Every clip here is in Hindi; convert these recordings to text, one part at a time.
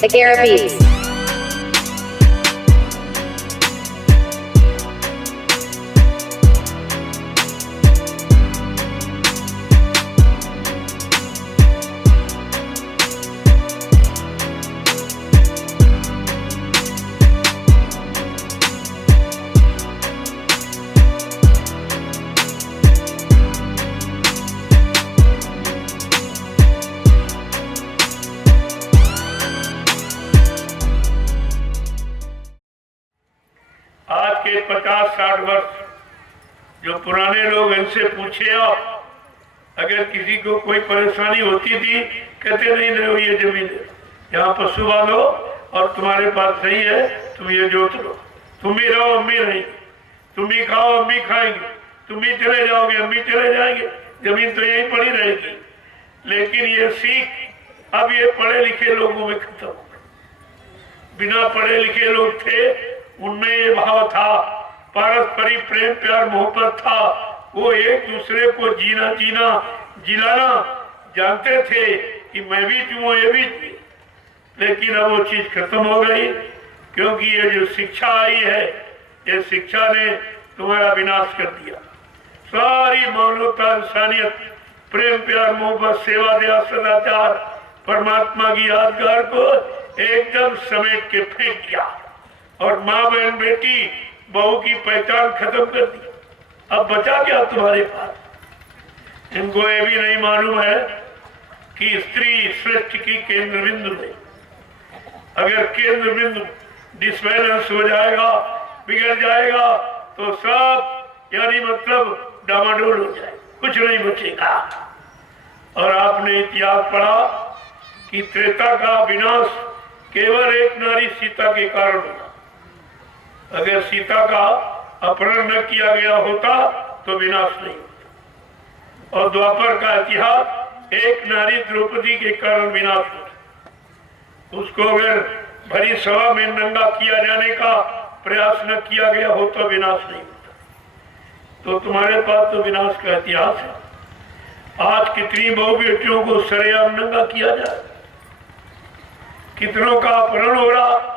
Bagheera Beats. आज के 50-60 वर्ष जो पुराने लोग इनसे पूछे आप, अगर किसी को कोई परेशानी होती थी, कहते नहीं नहीं ये जमीन यहाँ पशु बांधो और तुम्हारे पास नहीं है, तुम ये जोत लो, तुम ही रहो हम भी रहेंगे, तुम ही खाओ हम भी खाएंगे, तुम ही चले जाओगे हम भी चले जाएंगे, जमीन तो यही पड़ी रहेगी। लेकिन ये सीख अब ये पढ़े लिखे लोगों में खत्म हो गई। बिना पढ़े लिखे लोग थे, उनमें ये भाव था, पारस्परिक प्रेम प्यार मोहब्बत था, वो एक दूसरे को जीना जिलाना जानते थे कि मैं भी जीऊं ये भी जी। लेकिन अब वो चीज खत्म हो गई, क्योंकि ये जो शिक्षा आई है, ये शिक्षा ने तुम्हारा विनाश कर दिया। सारी मानवता इंसानियत प्रेम प्यार मोहब्बत सेवा दया सदाचार परमात्मा की यादगार को एकदम समेट के फेंक दिया और माँ बहन बेटी बहू की पहचान खत्म कर दी। अब बचा क्या तुम्हारे पास? इनको ये भी नहीं मालूम है कि स्त्री सृष्टि की केंद्र बिंदु है। अगर केंद्र बिंदु डिसबैलेंस हो जाएगा, बिगड़ जाएगा, तो सब यानी मतलब डामाडोल हो जाए, कुछ नहीं बचेगा। और आपने इतिहास पढ़ा कि त्रेता का विनाश केवल एक नारी सीता के कारण हुआ। अगर सीता का अपहरण न किया गया होता तो विनाश नहीं होता। और द्वापर का इतिहास एक नारी द्रौपदी के कारण विनाश हुआ। उसको अगर भरी सभा में नंगा किया जाने का प्रयास न किया गया हो तो विनाश नहीं होता। तो तुम्हारे पास तो विनाश का इतिहास है। आज कितनी बहु बेटियों को सरेआम नंगा किया जाए, कितनों का अपहरण हो रहा।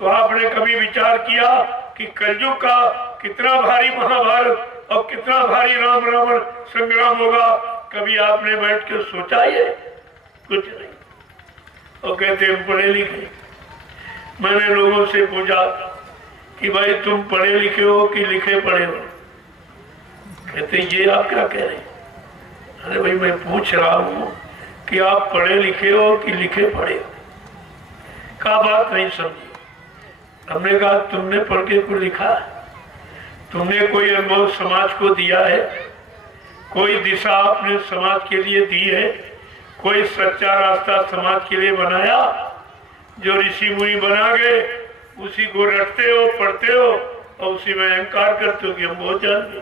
तो आपने कभी विचार किया कि कलयुग का कितना भारी महाभारत और कितना भारी राम रावण संग्राम होगा? कभी आपने बैठ कर सोचा? ये कुछ नहीं। और कहते हम पढ़े लिखे। मैंने लोगों से पूछा कि भाई तुम पढ़े लिखे हो कि लिखे पढ़े हो? कहते ये आप क्या कह रहे हैं? अरे भाई मैं पूछ रहा हूँ कि आप पढ़े लिखे हो कि लिखे पढ़े हो? का बात नहीं समझी। हमने कहा तुमने पढ़ के कुछ लिखा है? तुमने कोई अनुभव समाज को दिया है? कोई दिशा आपने समाज के लिए दी है? कोई सच्चा रास्ता समाज के लिए बनाया? जो ऋषि मुनि बना गए उसी को रटते हो, पढ़ते हो और उसी में अहंकार करते हो कि हम बहुत जानते।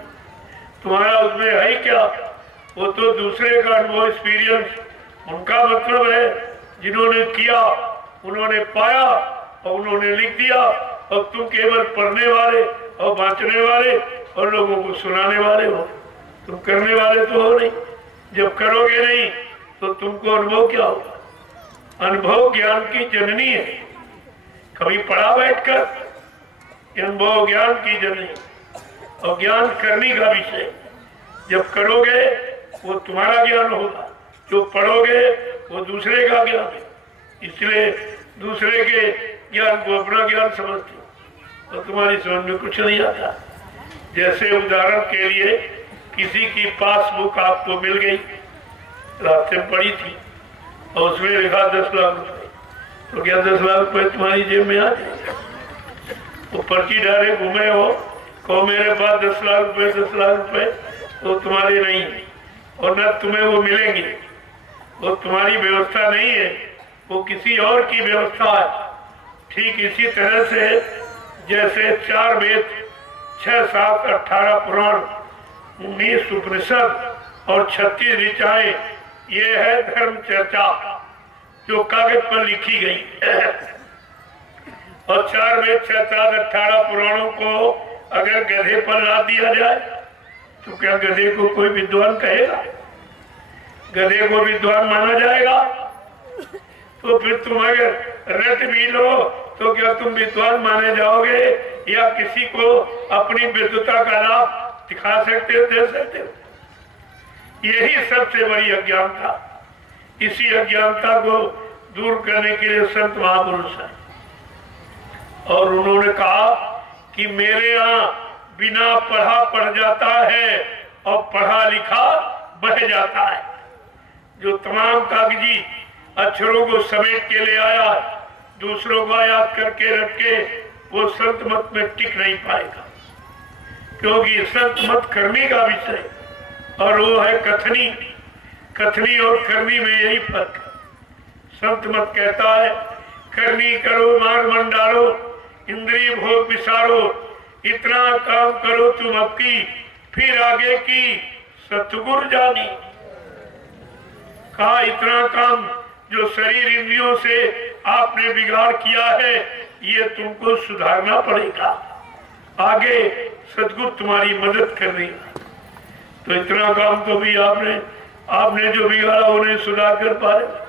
तुम्हारा उसमें है ही क्या? वो तो दूसरे का अनुभव एक्सपीरियंस, उनका मतलब है जिन्होंने किया, उन्होंने पाया और उन्होंने लिख दिया। और तुम केवल पढ़ने वाले और बांटने वाले और लोगों को सुनाने वाले हो, तुम करने वाले तो हो नहीं। जब करोगे नहीं तो तुमको अनुभव क्या होगा? अनुभव ज्ञान की जननी है। कभी पढ़ा बैठकर, अनुभव ज्ञान की जननी और ज्ञान करने का विषय। जब करोगे वो तुम्हारा ज्ञान होगा, जो पढ़ोगे वो दूसरे का ज्ञान है। इसलिए दूसरे के ज्ञान को अपना ज्ञान समझते हो और तुम्हारी समझ में कुछ नहीं आता। जैसे उदाहरण के लिए किसी की पासबुक आपको मिल गई, रास्ते में पड़ी थी और उसमें लिखा 10 लाख रुपए, तो क्या 10 लाख रुपए तुम्हारी जेब में आ जाएगा? वो पर्ची डाले घूमे हो, कहो मेरे पास 10 लाख रुपए 10 लाख रुपए, तो तुम्हारे नहीं और न तुम्हें वो मिलेंगे। वो तुम्हारी व्यवस्था नहीं है, वो किसी और की व्यवस्था है। ठीक इसी तरह से जैसे 4 वेद 6 7 18 पुराण 19 उपनिषद और 36 ऋचाएं, ये है धर्म चर्चा जो कागज पर लिखी गई। और 4 वेद 6 7 18 पुराणों को अगर गधे पर ला दिया जाए तो क्या गधे को कोई विद्वान कहेगा? गधे को विद्वान माना जाएगा? तो फिर तुम अगर रट भी लो तो क्या तुम विद्वान माने जाओगे या किसी को अपनी विद्वता का लाभ दिखा सकते हो, दे सकते हो? यही सबसे बड़ी अज्ञानता। इसी अज्ञानता को दूर करने के लिए संत महापुरुष है। और उन्होंने कहा कि मेरे यहाँ बिना पढ़ा पढ़ जाता है और पढ़ा लिखा बह जाता है। जो तमाम कागजी अक्षरों को समेट के ले आया, दूसरों को याद करके रख के, वो संत मत में टिक नहीं पाएगा, क्योंकि संत मत करनी का विषय और वो है कथनी। कथनी और करनी में यही फर्क है। संत मत कहता है करनी करो मार मन डालो, इंद्रिय भोग विसारो, इतना काम करो तुम अब की, फिर आगे की सतगुरु जानी। कहा इतना काम जो शरीर इंद्रियों से आपने बिगाड़ किया है, ये तुमको सुधारना पड़ेगा, आगे सतगुरु तुम्हारी मदद कर देगा। तो इतना काम तो भी आपने जो बिगाड़ा वो नहीं सुधार कर पा रहे।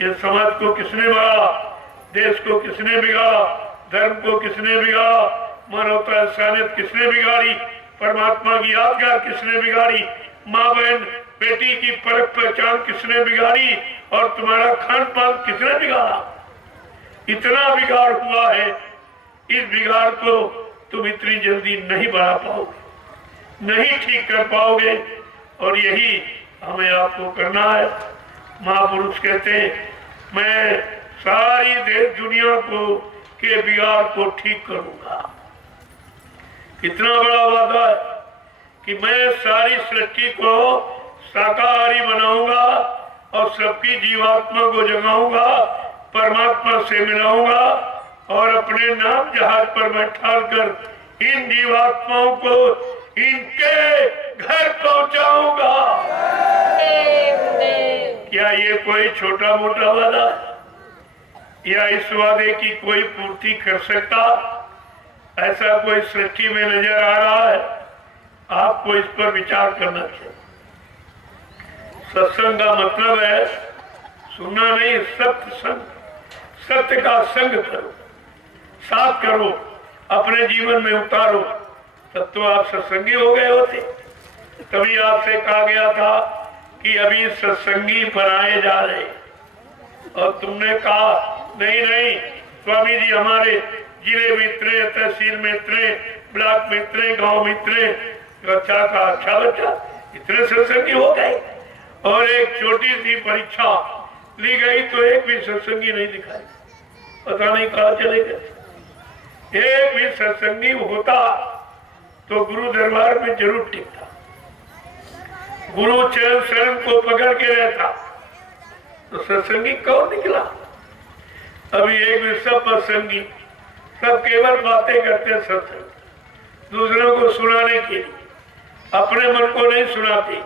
ये समाज को किसने मारा, देश को किसने बिगाड़ा, धर्म को किसने बिगाड़ा, मानवता इंसानियत किसने बिगाड़ी, परमात्मा की आज्ञा किसने बिगाड़ी, माँ बहन बेटी की परख पहचान किसने बिगाड़ी, और तुम्हारा खान पान किसने बिगाड़ा? इतना बिगाड़ हुआ है। इस बिगाड़ को तुम इतनी जल्दी नहीं बढ़ा पाओगे, नहीं ठीक कर पाओगे, और यही हमें आपको करना है। महापुरुष कहते हैं मैं सारी देश दुनिया को के बिगाड़ को ठीक करूंगा। कितना बड़ा वादा है कि मैं सारी सृष्टि को शाकाहारी बनाऊंगा और सबकी जीवात्मा को जगाऊंगा, परमात्मा से मिलाऊंगा और अपने नाम जहाज पर बैठा कर इन जीवात्माओं को इनके घर पहुंचाऊंगा। क्या ये कोई छोटा मोटा वादा या इस वादे की कोई पूर्ति कर सकता? ऐसा कोई सृष्टि में नजर आ रहा है? आपको इस पर विचार करना चाहिए। सत्संग का मतलब है सुनना नहीं, सत्य संग, सत्य का संग करो, साथ करो, अपने जीवन में उतारो, तब तो आप सत्संगी हो गए होते। तभी आपसे कहा गया था कि अभी सत्संगी बनाए जा रहे, और तुमने कहा नहीं नहीं स्वामी जी हमारे जिले मित्र, तहसील मित्र, ब्लॉक मित्र, गांव मित्र। अच्छा का अच्छा बच्चा, इतने सत्संगी हो गए। और एक छोटी सी परीक्षा ली गई तो एक भी सत्संगी नहीं दिखाई, पता नहीं कहाँ चले गए। एक भी सत्संगी होता तो गुरु दरबार में जरूर टिकता, गुरु चरण शरण को पकड़ के रहता। तो सत्संगी कौन निकला? अभी एक भी सब सत्संगी, सब केवल बातें करते सत्संग, दूसरों को सुनाने के लिए, अपने मन को नहीं सुनाते,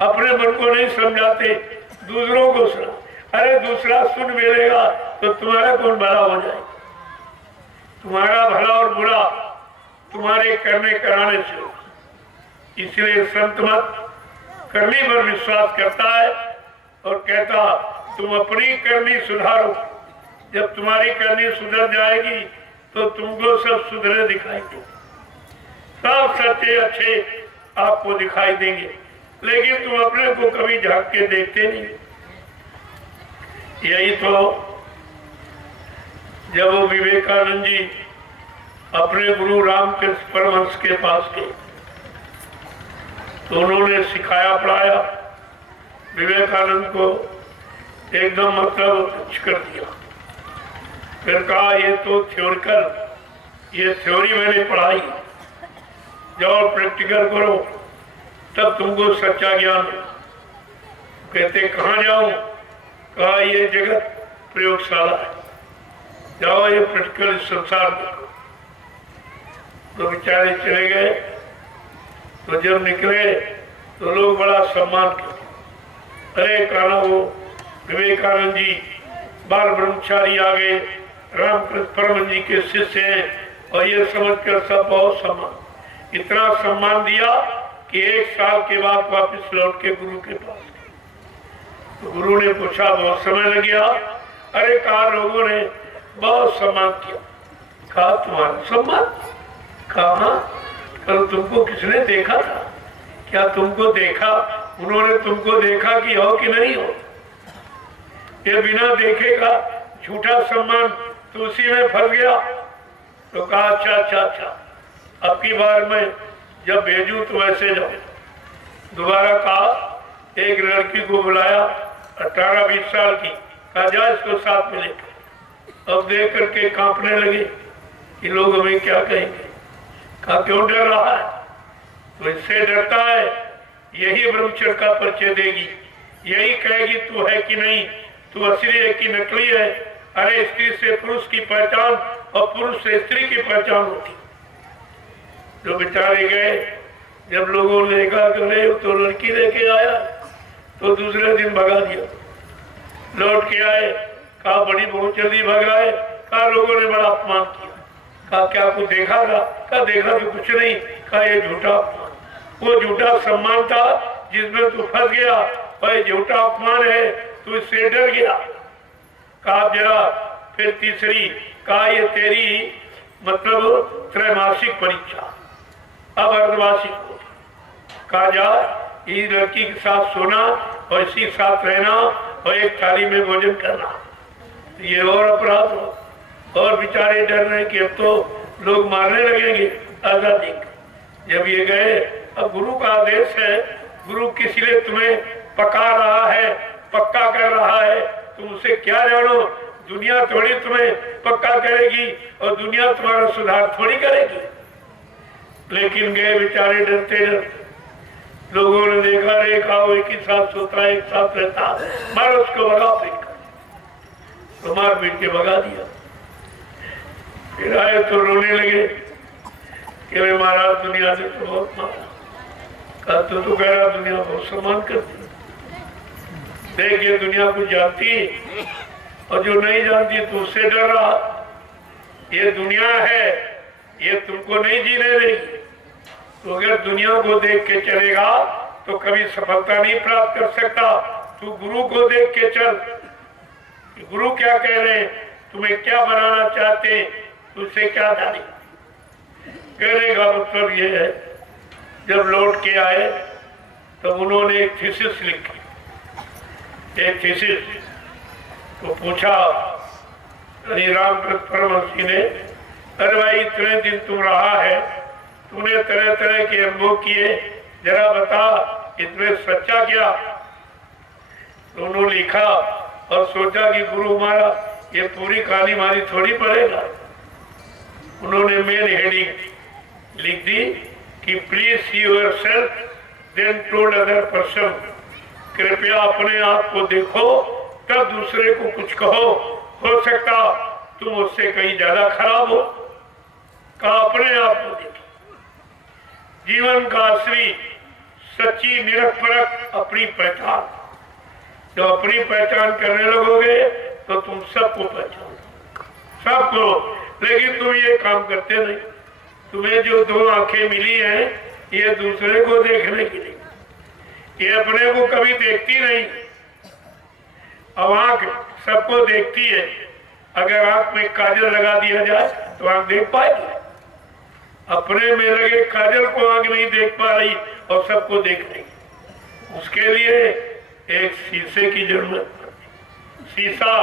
अपने मन को नहीं समझाते, दूसरों को सुना। अरे दूसरा सुन मिलेगा तो तुम्हारा कौन भला हो जाएगा? तुम्हारा भला और बुरा तुम्हारे करने कराने से होगा। इसलिए संत मत करनी पर विश्वास करता है और कहता तुम अपनी करनी सुधारो। जब तुम्हारी करनी सुधर जाएगी तो तुमको सब सुधरे दिखाई देंगे, सब सच्चे अच्छे आपको दिखाई देंगे, लेकिन तुम अपने को कभी झांक के देखते नहीं। यही तो जब वो विवेकानंद जी अपने गुरु रामकृष्ण परमहंस के पास गए तो उन्होंने सिखाया पढ़ाया, विवेकानंद को एकदम मतलब कुछ कर दिया। फिर कहा ये तो थ्योरिकल, ये थ्योरी मैंने पढ़ाई, जाओ प्रैक्टिकल करो तब तुमको सच्चा ज्ञान। कहते कहाँ जाऊं? कहा ये जगत प्रयोगशाला है, जाओ ये प्रैक्टिकल संसार देखो। तो बेचारे चले गए। तो जब निकले तो लोग बड़ा सम्मान किए। अरे कहा वो विवेकानंद जी बाल ब्रह्मचारी आ गए, रामकृष्ण परमहंस जी के शिष्य हैं, और ये समझकर सब बहुत सम्मान, इतना सम्मान दिया कि 1 साल के बाद वापस लौट के गुरु के पास गए। तो गुरु ने पूछा बहुत समय लग गया। अरे कहा लोगों ने बहुत सम्मान किया। कहा तुम्हारा सम्मान? कहा पर तुमको किसने देखा था? क्या तुमको देखा? उन्होंने तुमको देखा कि हो कि नहीं हो? ये बिना देखे का झूठा सम्मान तो उसी में फंस गया। तो कहा अच्छा अच्छा अच्छा, अब की बार मैं जब भेजूं तो वैसे जाओ। दोबारा कहा, एक लड़की को बुलाया 18-20 साल की, कहा जा इसको साथ में लेकर। अब देख करके कांपने लगे कि लोग हमें क्या कहेंगे। कहा क्यों डर रहा है? तो इससे डरता है यही ब्रह्मचर्य का परिचय देगी, यही कहेगी तू है कि नहीं, तू असली है कि नकली है। अरे स्त्री से पुरुष की पहचान और पुरुष से स्त्री की पहचान होती। जो बेचारे गए, जब लोगों ने देखा कि तो लड़की लेके आया, तो दूसरे दिन भगा दिया। लौट के आए, कहा बड़ी बहुत जल्दी भगाए। कहा लोगों ने बड़ा अपमान किया। कहा क्या कुछ देखा था? कहा देखा तो कुछ नहीं। कहा ये झूठा अपमान, वो झूठा सम्मान था जिसमें तू फंस गया, और झूठा अपमान है, तू इससे डर गया। कहा जरा फिर तीसरी, कहा ये तेरी मतलब त्रैमासिक परीक्षा, अब अर्धवार्षिक हो। कहा जा इस लड़की के साथ सोना और इसी साथ रहना और एक थाली में भोजन करना, ये और अपराध हो। और बेचारे डर रहे कि अब तो लोग मारने लगेंगे आजादी। जब ये गए, अब गुरु का आदेश है, गुरु किस लिए तुम्हें पका रहा है, पक्का कर रहा है, तुम उसे क्या जानो? दुनिया थोड़ी तुम्हें पक्का करेगी और दुनिया तुम्हारा सुधार थोड़ी करेगी। लेकिन गए बेचारे डरते डरते। लोगों ने देखा रे खाओ एक ही साथ सोता, एक साथ रहता, मार उसको भगा फेंक, तो मार पीट के भगा दिया। फिर आए तो रोने लगे कि वे महाराज दुनिया ने तो बहुत मारा। कहा तो कह रहा दुनिया बहुत सम्मान करती। देखिए दुनिया को जानती और जो नहीं जानती तो उससे डर रहा। ये दुनिया है, ये तुमको नहीं जीने देगी। तो अगर दुनिया को देख के चलेगा तो कभी सफलता नहीं प्राप्त कर सकता। तू गुरु को देख के चल, गुरु क्या कह रहे हैं, तुम्हें क्या बनाना चाहते हैं, तुझसे क्या जाने। कहने का मतलब ये है, जब लौट के आए तब उन्होंने एक थीसिस लिखी। एक थीसिस तो पूछा रामकृष्ण परमहंस ने, अरे भाई इतने दिन तुम रहा है, तूने तरह तरह के अनुभव किए, जरा बता इसमें सच्चा क्या? तो उन्होंने लिखा और सोचा कि गुरु हमारा ये पूरी कहानी हमारी थोड़ी पड़ेगा। उन्होंने मेन हेडिंग लिख दी कि please see yourself then told other person, कृपया अपने आप को देखो तब दूसरे को कुछ कहो, हो सकता तुम उससे कहीं ज्यादा खराब हो। कहा अपने आप को देखो। जीवन का असली सच्ची निरपरख अपनी पहचान। जब अपनी पहचान करने लगोगे तो तुम सबको पहचानो, सबको। लेकिन तुम ये काम करते नहीं। तुम्हें जो दो आंखें मिली हैं ये दूसरे को देखने के लिए, ये अपने को कभी देखती नहीं। अब आंख सबको देखती है, अगर आंख में काजल लगा दिया जाए तो आंख देख पाएगी। अपने में लगे काजल को आंख नहीं देख पा रही और सबको देख रही। उसके लिए एक शीशे की जरूरत पड़ती। शीशा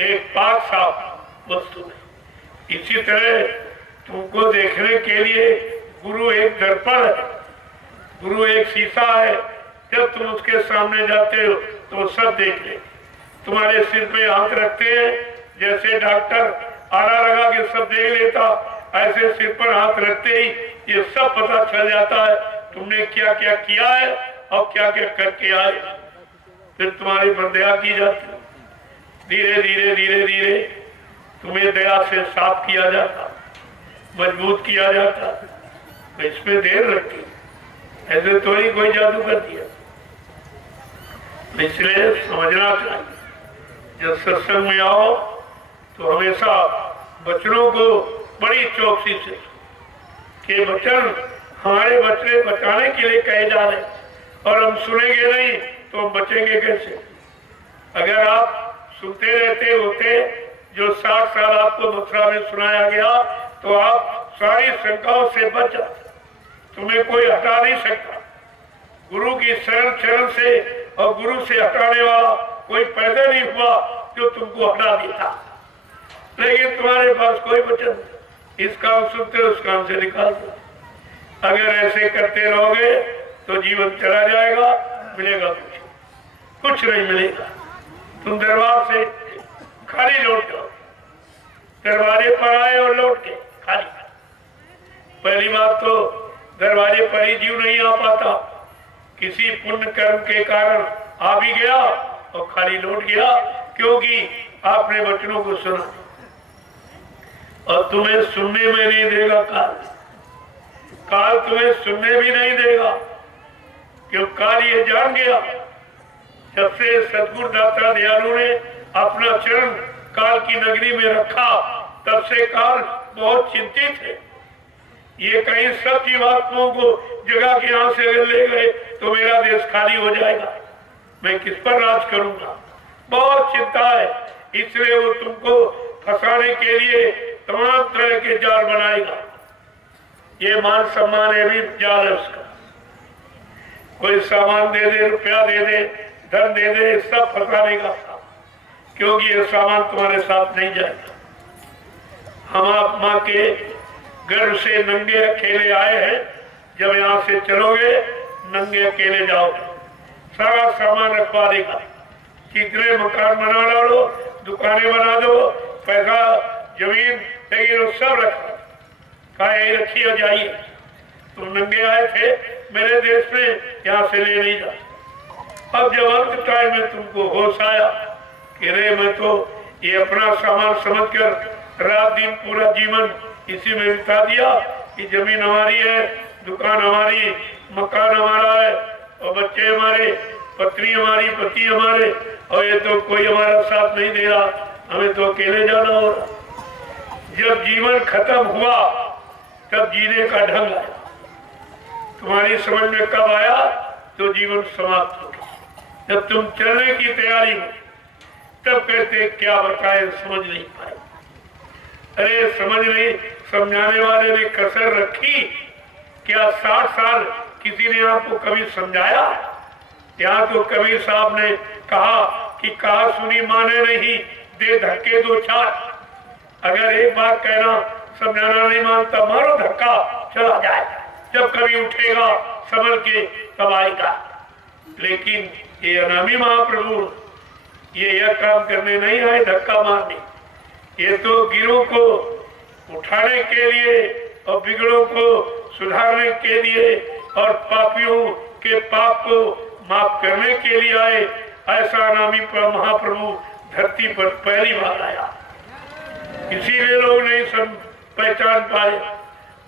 एक पाक साफ वस्तु है। इसी तरह तुमको देखने के लिए गुरु एक दर्पण है, गुरु एक शीशा है। जब तुम उसके सामने जाते हो तो सब देख ले। तुम्हारे सिर पे हाथ रखते हैं, जैसे डॉक्टर आरा लगा के सब देख लेता, ऐसे सिर पर हाथ रखते ही ये सब पता चल जाता है तुमने क्या क्या किया है और क्या क्या करके आए। फिर तुम्हारी पर दया की जाती, धीरे धीरे धीरे धीरे तुम्हें दया से साफ किया जाता, मजबूत किया जाता। तो इसमें देर लगती, ऐसे तो ही कोई जादू कर दिया। इसलिए समझना चाहिए, जब सत्संग में आओ तो हमेशा बच्चों को बड़ी चौकसी से कि वचन हमारे बच्चे बचाने के लिए कहे जा रहे, और हम सुनेंगे नहीं तो हम बचेंगे कैसे? अगर आप सुनते रहते होते जो 60 साल आपको मथुरा में सुनाया गया, तो आप सारी शंकाओं से बच जाते। तुम्हें कोई हटा नहीं सकता। गुरु की शरण से और गुरु से हटाने वाला कोई पैदा नहीं हुआ जो तुमको हटा देता। लेकिन तुम्हारे पास कोई वचन नहीं, इस काम सुनते उस काम से निकाल दो। अगर ऐसे करते रहोगे तो जीवन चला जाएगा, मिलेगा कुछ नहीं मिलेगा। तुम दरबार से खाली लौट जाओ, दरवाजे पर आए और लौट के खाली। पहली बात तो दरवाजे पर ही जीव नहीं आ पाता, किसी पुण्य कर्म के कारण आ भी गया और खाली लौट गया, क्योंकि आपने वचनों को सुना और तुम्हें सुनने में नहीं देगा काल तुम्हें सुनने भी नहीं देगा, क्योंकि काल ये जान गया। जब से सदगुरु दाता दयालु ने अपना चरण काल की नगरी में रखा, तब से काल बहुत चिंतित है। ये कहीं सब जीवात्माओं को जगह के यहाँ से अगर ले गए तो मेरा देश खाली हो जाएगा, मैं किस पर राज करूंगा। बहुत चिंता है, इसलिए वो तुमको फंसाने के लिए तमाम तरह के जाल बनाएगा। ये मान सम्मान है भी जाल है उसका। कोई सामान दे दे, रुपया दे दे, धन दे दे, सब फंसाने का, क्योंकि ये सामान तुम्हारे साथ नहीं जाएगा। हम आप माँ के गर्भ से नंगे अकेले आए हैं, जब यहाँ से चलोगे नंगे अकेले जाओगे। सारा सामान रखवा देगा, कितने मकान बना डालो, दुकानें बना दो, पैसा जमीन, लेकिन वो सब रखा कहा यही रखी हो जाइए। तुम नंगे आए थे मेरे देश में, यहाँ से ले नहीं जा। अब जब अंत टाइम में तुमको होश आया कि रे मैं तो ये अपना सामान समझकर रात दिन पूरा जीवन इसी में बिता दिया कि जमीन हमारी है, दुकान हमारी, मकान हमारा है और बच्चे हमारे, पत्नी हमारी, पति हमारे, और ये तो कोई हमारा साथ नहीं दे रहा, हमें तो अकेले जाना हो रहा। जब जीवन खत्म हुआ तब जीने का ढंग आया। तुम्हारी समझ में कब आया? तो जीवन समाप्त हो गया। जब तुम चलने की तैयारी में, तब कहते क्या बताए, समझ नहीं पाए। अरे समझ नहीं, समझाने वाले ने कसर रखी क्या? 60 साल किसी ने आपको कभी समझाया? यहाँ तो कबीर साहब ने कहा कि कहा सुनी माने नहीं, दे धक्के दो चार। अगर एक बार कहना समझाना नहीं मानता, मारो धक्का, चला जाए। जब कभी उठेगा संभल के तब आएगा। लेकिन ये अनामी महाप्रभु ये यह काम करने नहीं आए, धक्का मारने। ये तो गिरों को उठाने के लिए और बिगड़ों को सुधारने के लिए और पापियों के पाप को माफ करने के लिए आए। ऐसा अनामी महाप्रभु धरती पर पहली बार आया, इसीलिए लोग नहीं पहचान पाए।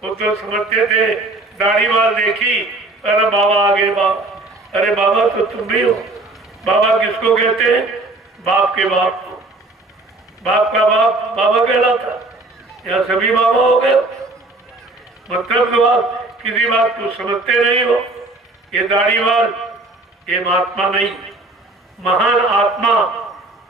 वो तो समझते थे दाढ़ी बाल देखी, अरे बाबा आगे बाबा, अरे बाबा तो तुम भी हो। बाबा किसको कहते हैं? बाप के बाप को। बाप का बाप बाबा कहलाता, या सभी बाबा हो गए। मतलब तो आप किसी बात को समझते नहीं हो। ये दाढ़ी बाल ये महात्मा नहीं, महान आत्मा।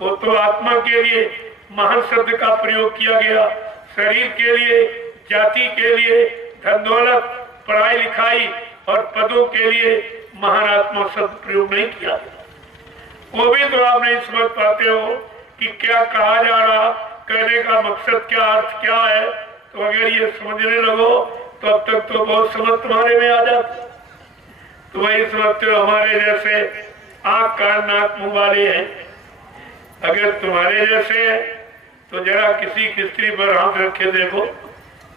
वो तो आत्मा के लिए महान शब्द का प्रयोग किया गया, शरीर के लिए, जाति के लिए, धन दौलत, पढ़ाई लिखाई और पदों के लिए महान आत्मा शब्द प्रयोग नहीं किया गया। वो भी तो आप नहीं समझ पाते हो कि क्या कहा जा रहा, कहने का मकसद क्या, अर्थ क्या है। तो अगर ये समझने लगो तो अब तक तो बहुत समझ तुम्हारे में आ जाती। तो वही समझते हो हमारे जैसे आंख कान नाक मुंह वाले हैं। अगर तुम्हारे जैसे है तो जरा किसी की स्त्री पर हाथ रखे देखो,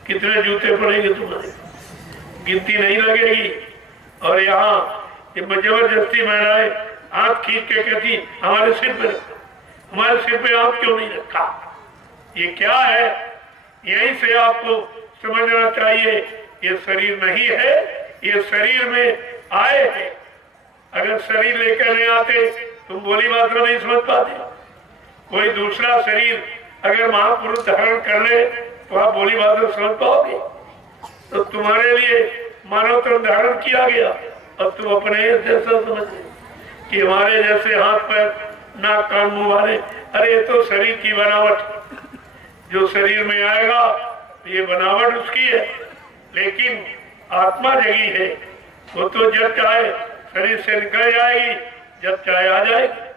कितने जूते पड़ेंगे तुम्हारे, गिनती नहीं लगेगी। और यहाँ ये जबरदस्ती महिलाएं हाथ खींच के कहती हमारे सिर पे, हमारे सिर पे हाथ क्यों नहीं रखा? ये क्या है? यहीं से आपको समझना चाहिए ये शरीर नहीं है, ये शरीर में आए हैं। अगर शरीर लेकर नहीं आते तुम बोली बात नहीं समझ पाते। कोई दूसरा शरीर अगर महापुरुष धारण कर ले तो आप बोली बात समझ पाओगे। तो तुम्हारे लिए मानव तन धारण किया गया, अब तुम अपने जैसा समझे कि हमारे जैसे हाथ पैर नाक कान मुंह वाले। अरे ये तो शरीर की बनावट, जो शरीर में आएगा ये बनावट उसकी है, लेकिन आत्मा जगी है, वो तो जब चाहे शरीर से निकल जाएगी, जब चाहे आ जाएगी।